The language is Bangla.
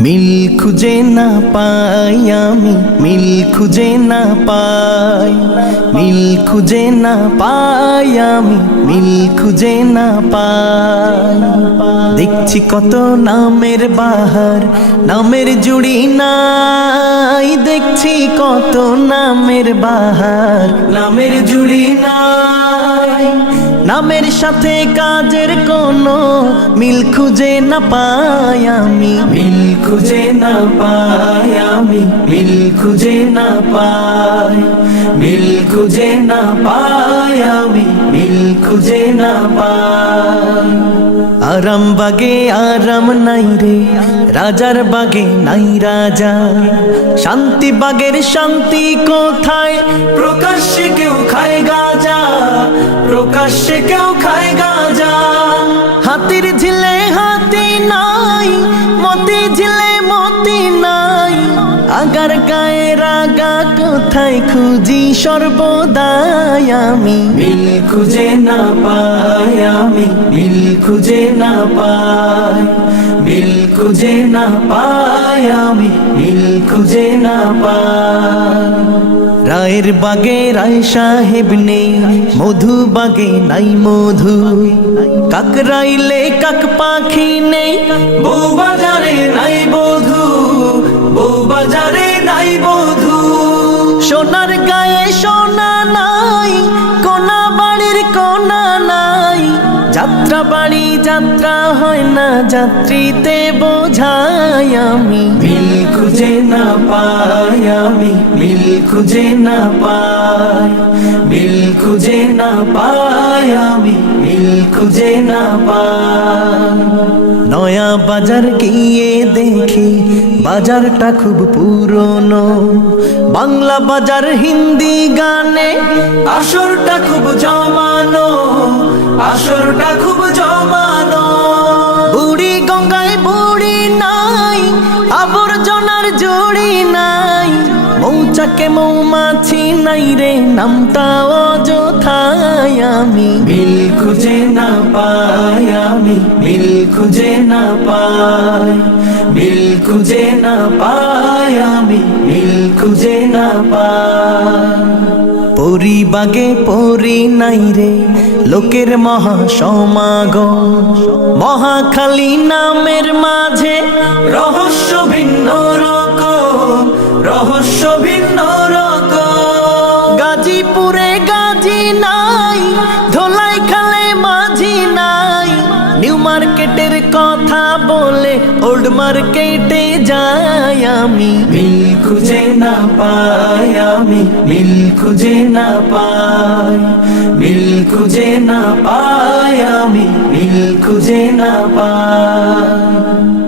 মিল খুঁজে না পাই আমি, মিল খুঁজে না পাই, মিল খুঁজে না পাই আমি, মিল খুঁজে না পাই। দেখছি কত নামের বাহার, নামের জুড়ি নাই। দেখছি কত নামের বাহার, নামের জুড়ি নাই। নামের সাথে কাজের কোনো মিল খুঁজে না পাই আমি, মিল খুঁজে না পাই আমি, মিল খুঁজে না পাই, মিল খুঁজে না পাই আমি, মিল খুঁজে না পাই। আরাম বাগে আরাম নাই রে, রাজার বাগে নাই রাজা। শান্তি বাগের শান্তি কোথায়? প্রকাশ্যে কেউ খায় গাঁজা, প্রকাশ্যে কেউ খায় গাঁজা। হাতির ঝিলে হাতি নাই, মতি ঝিলে মতি নাই। আগার গায়ে রাগা কোথায় খুঁজি সর্বদাই আমি, মিল খুঁজে না পাই আমি, মিল খুঁজে না পাই, মিল খুঁজে না পাই আমি, মিল খুঁজে না পাই। রায়ের বাগে রায় সাহেব নেই, মধু বাগে নাই মধু। কাকরাইলে কাক পাখি নেই, বউ বাজারে নাই বধু, বউ বাজারে নাই বধু। সোনার গায়ে সোনা নাই, কোনা বাড়ির কোনা নাই। যাত্রা বাড়ি যাত্রা হয় না, যাত্রীতে বোঝাই আমি, মিল খুঁজে না পাই আমি, মিল খুঁজে না পাই, মিল খুঁজে না পাই আমি, মিল খুঁজে না পাই। নয়া বাজার গিয়ে দেখি বাজারটা খুব পুরনো। বাংলা বাজার হিন্দি গানে আসরটা খুব জমানো, আসরটা খুব জমানো। বুড়ি গঙ্গায় বুড়ি নাই, আবর্জনার জড়ি নাই। মৌচাকে মৌমাছি নাই রে, নামটা অযথায় আমি, মিল খুঁজে না পাই আমি, মিল খুঁজে না পাই, মিল খুঁজে না পাই আমি, মিল খুঁজে না পাই। পরি বাগে পরি নাই রে, লোকের মহা সমাগম। মহাখালী নামের মাঝে রহস্য ভিন্ন রকম, রহস্য ভিন্ন রকম। গাজীপুরে গাজী নাই, ধোলাই খালে মাঝি নাই। নিউ মার্কেটের কথা বলে ওল্ড মার্কেটে যাই আমি, মিল খুঁজে না পাই আমি, মিল খুঁজে না পাই, মিল খুঁজে না পাই আমি, মিল খুঁজে না পাই।